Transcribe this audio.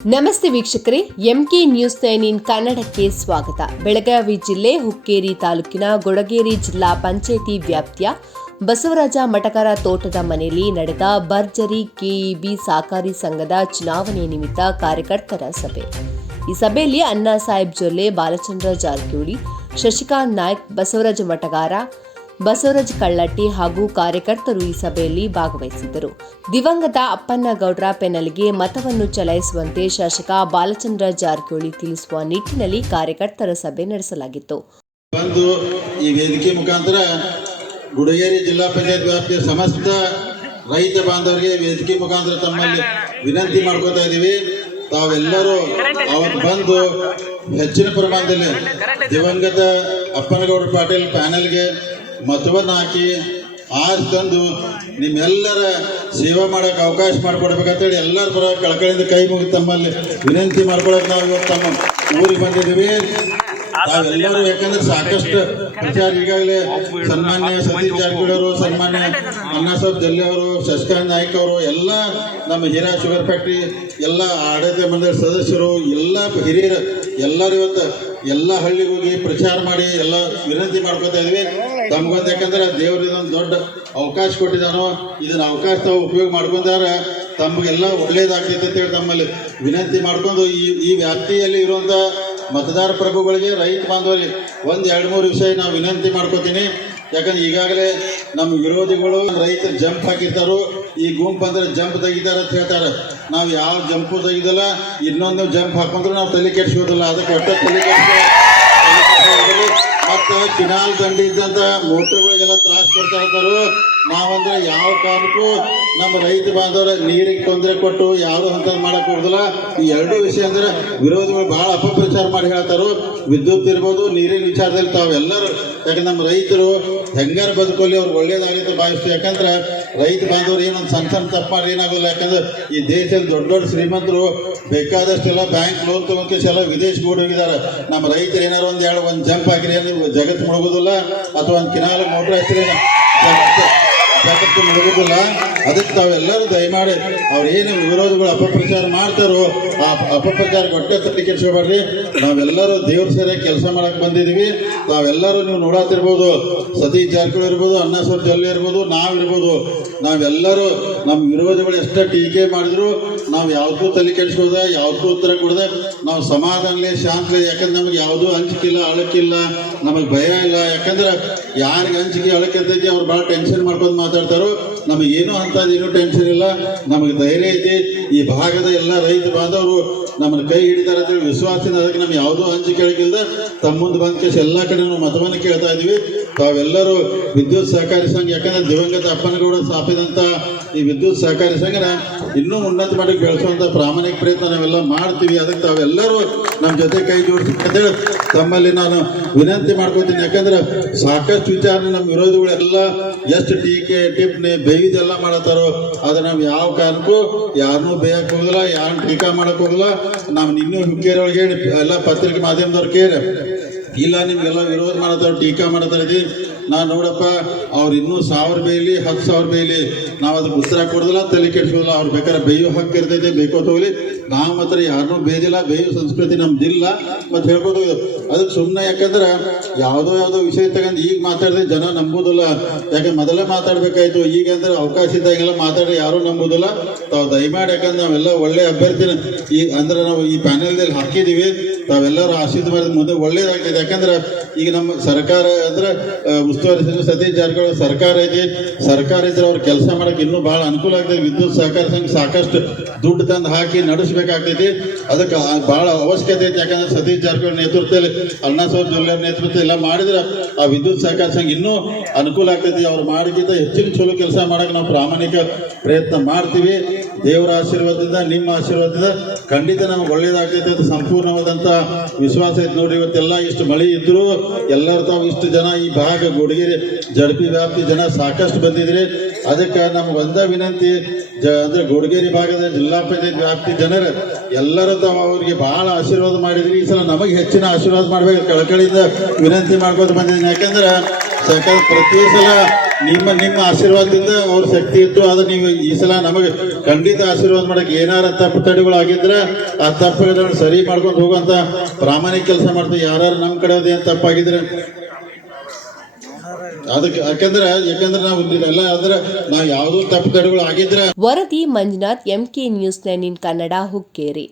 ನಮಸ್ತೆ ವೀಕ್ಷಕರೇ, MK news 9 ಕನ್ನಡಕ್ಕೆ ಸ್ವಾಗತ. ಬೆಳಗಾವಿ ಜಿಲ್ಲೆ ಹುಕ್ಕೇರಿ ತಾಲೂಕಿನ ಗೊಡಗೇರಿ ಜಿಲ್ಲಾ ಪಂಚಾಯಿತಿ ವ್ಯಾಪ್ತಿಯ ಬಸವರಾಜ ಮಠಕರ ತೋಟದ ಮನೆಯಲ್ಲಿ ನಡೆದ ಭರ್ಜರಿ ಕೆಇಬಿ ಸಹಕಾರಿ ಸಂಘದ ಚುನಾವಣೆ ನಿಮಿತ್ತ ಕಾರ್ಯಕರ್ತರ ಸಭೆ. ಈ ಸಭೆಯಲ್ಲಿ ಅಣ್ಣಾ ಸಾಹೇಬ್ ಜೊಲ್ಲೆ, ಬಾಲಚಂದ್ರ ಜಾರಕಿಹೊಳಿ, ಶಶಿಕಾಂತ್ ನಾಯ್ಕ್, ಬಸವರಾಜ ಮಠಗಾರ, ಬಸವರಾಜ ಕಳ್ಳಟ್ಟಿ ಹಾಗೂ ಕಾರ್ಯಕರ್ತರು ಈ ಸಭೆಯಲ್ಲಿ ಭಾಗವಹಿಸಿದ್ದರು. ದಿವಂಗತ ಅಪ್ಪನಗೌಡರ ಪೆನಲ್ಗೆ ಮತವನ್ನು ಚಲಾಯಿಸುವಂತೆ ಶಾಸಕ ಬಾಲಚಂದ್ರ ಜಾರಕಿಹೊಳಿ ತಿಳಿಸುವ ನಿಟ್ಟಿನಲ್ಲಿ ಕಾರ್ಯಕರ್ತರ ಸಭೆ ನಡೆಸಲಾಗಿತ್ತು. ಈ ವೇದಿಕೆ ಮುಖಾಂತರ ಗುಡಗೇರಿ ಜಿಲ್ಲಾ ಪಂಚಾಯತ್ ವ್ಯಾಪ್ತಿಯ ಸಮಸ್ತ ರೈತ ಬಾಂಧವರಿಗೆ ವೇದಿಕೆ ಮುಖಾಂತರ ತಮ್ಮಲ್ಲಿ ವಿನಂತಿ ಮಾಡ್ಕೋತಾ ಇದ್ದೀವಿ. ತಾವೆಲ್ಲರೂ ಅವತ್ತು ಬಂದು ಹೆಚ್ಚಿನ ಪ್ರಮಾಣದಲ್ಲಿ ದಿವಂಗತ ಅಪ್ಪನಗೌಡ ಪಾಟೀಲ್ ಪ್ಯಾನೆಲ್ಗೆ ಮತವನ್ನು ಹಾಕಿ ತಂದು ನಿಮ್ಮೆಲ್ಲರ ಸೇವೆ ಮಾಡೋಕೆ ಅವಕಾಶ ಮಾಡಿಕೊಡ್ಬೇಕಂತೇಳಿ ಎಲ್ಲರ ಪರ ಕಳಕಳಿಯಿಂದ ಕೈ ಮುಗಿದು ತಮ್ಮಲ್ಲಿ ವಿನಂತಿ ಮಾಡ್ಕೊಳಕ್ಕೆ ನಾವು ಇವತ್ತು ತಮ್ಮ ಊರಿಗೆ ಬಂದಿದ್ದೀವಿ. ತಾವೆಲ್ಲರೂ ಯಾಕಂದ್ರೆ ಸಾಕಷ್ಟು ವಿಚಾರ ಈಗಾಗಲೇ ಸನ್ಮಾನ್ಯ ಸತೀಶ್ ಜಾರಕಿಹೊಳಿ ಅವರು, ಸನ್ಮಾನ್ಯ ಅಣ್ಣಾ ಸಾಹೇಬ್ ಜೊಲ್ಲೆ ಅವರು, ಶಶಿಕಾಂತ್ ನಾಯ್ಕ್ ಅವರು, ಎಲ್ಲ ನಮ್ಮ ಹೀರಾ ಶುಗರ್ ಫ್ಯಾಕ್ಟ್ರಿ ಎಲ್ಲ ಆಡಳಿತ ಮಂಡಳಿ ಸದಸ್ಯರು, ಎಲ್ಲ ಹಿರಿಯರು ಎಲ್ಲರೂ ಇವತ್ತು ಎಲ್ಲ ಹಳ್ಳಿಗೆ ಹೋಗಿ ಪ್ರಚಾರ ಮಾಡಿ ಎಲ್ಲ ವಿನಂತಿ ಮಾಡ್ಕೊತಾ ಇದ್ವಿ. ತಮ್ಗೊಂದು ಯಾಕಂದ್ರೆ ದೇವ್ರು ಇದೊಂದು ದೊಡ್ಡ ಅವಕಾಶ ಕೊಟ್ಟಿದ್ದಾನೋ, ಇದನ್ನ ಅವಕಾಶ ತಾವು ಉಪಯೋಗ ಮಾಡ್ಕೊಂಡಾರ ತಮಗೆಲ್ಲ ಒಳ್ಳೇದಾಗ್ತೈತೆ ಅಂತೇಳಿ ತಮ್ಮಲ್ಲಿ ವಿನಂತಿ ಮಾಡ್ಕೊಂಡು ಈ ವ್ಯಾಪ್ತಿಯಲ್ಲಿ ಇರುವಂಥ ಮತದಾರ ಪ್ರಭುಗಳಿಗೆ, ರೈತ ಬಾಂಧವರಿಗೆ ಒಂದು 2-3 ವಿಷಯ ನಾವು ವಿನಂತಿ ಮಾಡ್ಕೋತೀನಿ. ಯಾಕಂದ್ರೆ ಈಗಾಗಲೇ ನಮ್ಮ ವಿರೋಧಿಗಳು ರೈತರು ಜಂಪ್ ಹಾಕಿರ್ತಾರೋ, ಈ ಗುಂಪು ಅಂದ್ರೆ ಜಂಪ್ ತೆಗಿತಾರೆ ಅಂತ ಹೇಳ್ತಾರೆ. ನಾವು ಯಾವ ಜಂಪು ತೆಗಿದಲ್ಲ, ಇನ್ನೊಂದು ಜಂಪ್ ಹಾಕೊಂಡ್ರೆ ನಾವು ತಲೆ ಕೆಡಿಸೋದಿಲ್ಲ. ಅದಕ್ಕೆ ಒಟ್ಟ ತಲೆ ಮತ್ತು ಕಿನಾಲ್ ದಂಡಿ ಇದ್ದಂಥ ಮೋಟ್ರುಗಳಿಗೆಲ್ಲ ತ್ರಾಸ ಕೊಡ್ತಾ ಇರ್ತಾರೋ. ನಾವಂದ್ರೆ ಯಾವ ಕಾರಣಕ್ಕೂ ನಮ್ಮ ರೈತ ಬಾಂಧವರ ನೀರಿಗೆ ತೊಂದರೆ ಕೊಟ್ಟು ಯಾವುದೋ ಅಂಥದ್ದು ಮಾಡಕ್ಕೆ ಹೋಗುದಿಲ್ಲ. ಈ ಎರಡೂ ವಿಷಯ ಅಂದ್ರೆ ವಿರೋಧಿಗಳು ಬಹಳ ಅಪಪ್ರಚಾರ ಮಾಡಿ ಹೇಳ್ತಾರೋ. ವಿದ್ಯುತ್ ಇರ್ಬೋದು, ನೀರಿನ ವಿಚಾರದಲ್ಲಿ ತಾವೆಲ್ಲರೂ, ಯಾಕಂದ್ರೆ ನಮ್ಮ ರೈತರು ಹೆಂಗಾರು ಬದುಕೋಲಿ ಅವ್ರಿಗೆ ಒಳ್ಳೇದಾಗುತ್ತೆ ಭಾವಿಸ್ತೀವಿ. ಯಾಕಂದ್ರೆ ರೈತ ಬಾಂಧವರು ಏನೊಂದು ಸಣ್ಣ ತಪ್ಪು ಮಾಡಿ ಏನಾಗೋದಿಲ್ಲ. ಯಾಕಂದ್ರೆ ಈ ದೇಶದಲ್ಲಿ ದೊಡ್ಡ ದೊಡ್ಡ ಶ್ರೀಮಂತರು ಬೇಕಾದಷ್ಟೆಲ್ಲ ಬ್ಯಾಂಕ್ ಲೋನ್ ತಗೊಂಡ್ಕೆಲ್ಲ ವಿದೇಶಕ್ಕೆ ಹೋಗಿದ್ದಾರೆ. ನಮ್ಮ ರೈತರು ಏನಾರು ಒಂದು ಜಂಪ್ ಹಾಕಿರಿ ಜಗತ್ತು ಮುಳುಗೋದಿಲ್ಲ, ಅಥವಾ ಒಂದು ಕಿನಾಲ ಮೋಟ್ರ್ ಹಾಕಿರಿ ಜಗತ್ತು ಮುಳುಗೋದಿಲ್ಲ. ಅದಕ್ಕೆ ತಾವೆಲ್ಲರೂ ದಯಮಾಡಿ ಅವ್ರೇನು ವಿರೋಧಿಗಳು ಅಪಪ್ರಚಾರ ಮಾಡ್ತಾರೋ ಆ ಅಪಪ್ರಚಾರಕ್ಕೆ ಒಟ್ಟೆ ತಲೆ ಕೆಡಿಸ್ಕೊಬೇಡ್ರಿ. ನಾವೆಲ್ಲರೂ ದೇವ್ರ ಸರಿಯಾಗಿ ಕೆಲಸ ಮಾಡಕ್ಕೆ ಬಂದಿದ್ದೀವಿ. ತಾವೆಲ್ಲರೂ ನೀವು ನೋಡತ್ತಿರ್ಬೋದು, ಸತೀಶ್ ಜಾರಕಿಹೊಳಿ ಇರ್ಬೋದು, ಅಣ್ಣಾ ಸಾಹೇಬ್ ಜೊಲ್ಲೆ ಇರ್ಬೋದು, ನಾವಿರ್ಬೋದು, ನಾವೆಲ್ಲರೂ ನಮ್ಮ ವಿರೋಧಿಗಳು ಎಷ್ಟೇ ಟೀಕೆ ಮಾಡಿದ್ರು ನಾವು ಯಾವುದೂ ತಲೆ ಕೆಡಿಸ್ಕೋದ, ಯಾವುದೂ ಉತ್ತರ ಕೊಡದೆ ನಾವು ಸಮಾಧಾನಲೇ ಶಾಂತಲೇ. ಯಾಕಂದ್ರೆ ನಮಗೆ ಯಾವುದೂ ಅಂಜಿಕಿಲ್ಲ, ಅಳಕಿಲ್ಲ, ನಮಗೆ ಭಯ ಇಲ್ಲ. ಯಾಕಂದ್ರೆ ಯಾರಿಗೆ ಅಂಜಿಕೆ ಅಳಕಿರ್ತೈತಿ ಅವ್ರು ಭಾಳ ಟೆನ್ಷನ್ ಮಾಡ್ಕೊಂಡು ಮಾತಾಡ್ತಾರೋ. ನಮಗೇನೂ ಅಂಥದ್ದೇನೂ ಟೆನ್ಷನ್ ಇಲ್ಲ, ನಮಗೆ ಧೈರ್ಯ ಐತಿ. ಈ ಭಾಗದ ಎಲ್ಲ ರೈತ ಬಾಂಧವರು ನಮ್ಮನ್ನು ಕೈ ಹಿಡಿತಾರೆ ಅಂತೇಳಿ ವಿಶ್ವಾಸದಿಂದ, ಅದಕ್ಕೆ ನಮ್ಗೆ ಯಾವುದೋ ಅಂಜಿಕೆ ಕೇಳಕ್ಕಿಲ್ಲ. ತಮ್ಮ ಮುಂದೆ ಬಂದ ಕೇಸ್ ಎಲ್ಲ ಕಡೆ ನಾವು ಮತವನ್ನು ಕೇಳ್ತಾ ಇದ್ದೀವಿ. ತಾವೆಲ್ಲರೂ ವಿದ್ಯುತ್ ಸಹಕಾರಿ ಸಂಘ, ಯಾಕಂದ್ರೆ ದಿವಂಗತ ಅಪ್ಪನಗೌಡ ಸ್ಥಾಪಿಸಿದಂಥ ಈ ವಿದ್ಯುತ್ ಸಹಕಾರಿ ಸಂಘನ ಇನ್ನೂ ಉನ್ನತ ಮಟ್ಟಕ್ಕೆ ಬೆಳೆಸುವಂಥ ಪ್ರಾಮಾಣಿಕ ಪ್ರಯತ್ನ ನಾವೆಲ್ಲ ಮಾಡ್ತೀವಿ. ಅದಕ್ಕೆ ತಾವೆಲ್ಲರೂ ನಮ್ಮ ಜೊತೆ ಕೈ ಜೋಡಿಸ್ಬೇಕಂತೇಳಿ ತಮ್ಮಲ್ಲಿ ನಾನು ವಿನಂತಿ ಮಾಡ್ಕೋತೀನಿ. ಯಾಕಂದ್ರೆ ಸಾಕಷ್ಟು ವಿಚಾರ ನಮ್ಮ ವಿರೋಧಿಗಳೆಲ್ಲ ಎಷ್ಟು ಟೀಕೆ ಟಿಪ್ಪಣಿ ಬೇಯ್ದೆಲ್ಲ ಮಾಡತ್ತಾರೋ. ಆದರೆ ನಾವು ಯಾವ ಕಾರಣಕ್ಕೂ ಯಾರನ್ನೂ ಬೇಯಕ್ಕೆ ಹೋಗಲ್ಲ, ಯಾರನ್ನ ಟೀಕಾ ಮಾಡಕ್ಕೆ ಹೋಗಲ್ಲ. ನಾವು ಇನ್ನೂ ಹುಕ್ಕೇರಿ ಒಳಗೆ ಎಲ್ಲ ಪತ್ರಿಕೆ ಮಾಧ್ಯಮದವ್ರು ಕೇಳಿ ಇಲ್ಲ ನಿಮ್ಗೆಲ್ಲ ವಿರೋಧ ಮಾಡತ್ತಾರ, ಟೀಕಾ ಮಾಡತ್ತಾರೆ. ನಾನು ನೋಡಪ್ಪ, ಅವ್ರು ಇನ್ನೂ 1000 ಬೇಯಲಿ 10,000 ಬೇಯಲಿ, ನಾವು ಅದಕ್ಕೆ ಉತ್ತರ ಕೊಡೋದಿಲ್ಲ, ತಲೆ ಕೆಡಿಸೋದಿಲ್ಲ. ಅವ್ರು ಬೇಕಾದ್ರೆ ಬೇಯೋ ಹಕ್ಕು ಇರ್ತೈತೆ, ಬೇಕೋತ ಹೋಗ್ಲಿ. ನಾವು ಮಾತ್ರ ಯಾರನ್ನೂ ಬೇದಿಲ್ಲ, ಬೇಯೋ ಸಂಸ್ಕೃತಿ ನಮ್ದಿಲ್ಲ ಮತ್ತು ಹೇಳ್ಕೊತ ಅದಕ್ಕೆ ಸುಮ್ಮನೆ. ಯಾಕಂದ್ರೆ ಯಾವುದೋ ವಿಷಯ ತಗೊಂಡು ಈಗ ಮಾತಾಡಿದ್ರೆ ಜನ ನಂಬೋದಿಲ್ಲ. ಯಾಕಂದ್ರೆ ಮೊದಲೇ ಮಾತಾಡ್ಬೇಕಾಯ್ತು. ಈಗ ಅಂದ್ರೆ ಅವಕಾಶ ಇದ್ದಾಗೆಲ್ಲ ಮಾತಾಡಿ ಯಾರೂ ನಂಬೋದಿಲ್ಲ. ತಾವು ದಯಮಾಡಿ, ಯಾಕಂದ್ರೆ ನಾವೆಲ್ಲ ಒಳ್ಳೆ ಅಭ್ಯರ್ಥಿನ ಅಂದ್ರೆ ನಾವು ಈ ಪ್ಯಾನೆಲ್ದಲ್ಲಿ ಹಾಕಿದ್ದೀವಿ. ತಾವೆಲ್ಲರೂ ಆಶೀರ್ವಾದ ಮುಂದೆ ಒಳ್ಳೇದಾಗ್ತದೆ. ಯಾಕಂದ್ರೆ ಈಗ ನಮ್ಮ ಸರ್ಕಾರ ಅಂದ್ರೆ ಉಸ್ತುವಾರಿ ಸಚಿವ ಸತೀಶ್ ಜಾರಕಿಹೊಳಿ ಸರ್ಕಾರ ಐತಿ. ಸರ್ಕಾರ ಇದ್ರೆ ಅವ್ರು ಕೆಲಸ ಮಾಡಕ್ಕೆ ಇನ್ನೂ ಭಾಳ ಅನುಕೂಲ ಆಗ್ತದೆ. ವಿದ್ಯುತ್ ಸಹಕಾರ ಸಂಘ ಸಾಕಷ್ಟು ದುಡ್ಡು ತಂದು ಹಾಕಿ ನಡೆಸಬೇಕಾಗ್ತೈತಿ. ಅದಕ್ಕೆ ಭಾಳ ಅವಶ್ಯಕತೆ ಐತಿ. ಯಾಕಂದ್ರೆ ಸತೀಶ್ ಜಾರಕಿಹೊಳಿ ನೇತೃತ್ವದಲ್ಲಿ, ಅಣ್ಣಾ ಸಾಹೇಬ್ ಜೊಲ್ಲೆ ನೇತೃತ್ವ ಎಲ್ಲ ಮಾಡಿದ್ರೆ ಆ ವಿದ್ಯುತ್ ಸಹಕಾರ ಸಂಘ ಇನ್ನೂ ಅನುಕೂಲ ಆಗ್ತೈತಿ. ಅವ್ರು ಮಾಡೋಕ್ಕಿಂತ ಹೆಚ್ಚಿನ ಚಲೋ ಕೆಲಸ ಮಾಡಕ್ಕೆ ನಾವು ಪ್ರಾಮಾಣಿಕ ಪ್ರಯತ್ನ ಮಾಡ್ತೀವಿ. ದೇವರ ಆಶೀರ್ವಾದದಿಂದ, ನಿಮ್ಮ ಆಶೀರ್ವಾದದಿಂದ ಖಂಡಿತ ನಮ್ಗೆ ಒಳ್ಳೇದಾಗ್ತೈತೆ ಅಂತ ಸಂಪೂರ್ಣವಾದಂಥ ವಿಶ್ವಾಸ ಐತೆ. ನೋಡ್ರಿ, ಇವತ್ತೆಲ್ಲ ಇಷ್ಟು ಮಳೆ ಇದ್ರು ಎಲ್ಲರೂ ತಾವು ಇಷ್ಟು ಜನ ಈ ಭಾಗ ಗುಡಗೇರಿ ಜಡಪಿ ವ್ಯಾಪ್ತಿ ಜನ ಸಾಕಷ್ಟು ಬಂದಿದ್ರಿ. ಅದಕ್ಕೆ ನಮ್ಗೆ ಒಂದ ವಿನಂತಿ, ಅಂದ್ರೆ ಗುಡಗೇರಿ ಭಾಗದ ಜಿಲ್ಲಾ ಪಂಚಾಯತ್ ವ್ಯಾಪ್ತಿ ಜನರು ಎಲ್ಲರೂ ತಾವು ಅವ್ರಿಗೆ ಬಹಳ ಆಶೀರ್ವಾದ ಮಾಡಿದ್ರಿ. ಈ ಸಲ ನಮಗೆ ಹೆಚ್ಚಿನ ಆಶೀರ್ವಾದ ಮಾಡ್ಬೇಕು ಕಳಕಳಿಯಿಂದ ವಿನಂತಿ ಮಾಡ್ಕೋತ ಬಂದಿದ್ದೀನಿ. ಯಾಕಂದ್ರೆ ಯಾಕಂದ್ರೆ ಪ್ರತಿ ಸಲ ನಿಮ್ಮ ಆಶೀರ್ವಾದದಿಂದ ಅವ್ರ ಶಕ್ತಿ ಇತ್ತು. ಆದ್ರೆ ನೀವು ಈ ಸಲ ನಮಗೆ ಖಂಡಿತ ಆಶೀರ್ವಾದ ಮಾಡಕ್ಕೆ ಏನಾರ ತಪ್ಪು ತಡೆಗಳು ಆಗಿದ್ರೆ ಆ ತಪ್ಪುಗಳನ್ನ ಸರಿ ಮಾಡ್ಕೊಂಡು ಹೋಗುವಂತ ಪ್ರಾಮಾಣಿಕ ಕೆಲಸ ಮಾಡ್ತೀವಿ. ಯಾರು ನಮ್ಮ ಕಡೆ ಏನ್ ತಪ್ಪಾಗಿದ್ರೆ ಅದಕ್ಕೆ ಯಾಕಂದ್ರೆ ನಾವು ಎಲ್ಲ ಆದ್ರೆ ನಾವು ಯಾವುದೋ ತಪ್ಪು ತಡೆಗಳು ಆಗಿದ್ರೆ. ವರದಿ ಮಂಜುನಾಥ್, MK ನ್ಯೂಸ್ 9 ಕನ್ನಡ, ಹುಕ್ಕೇರಿ.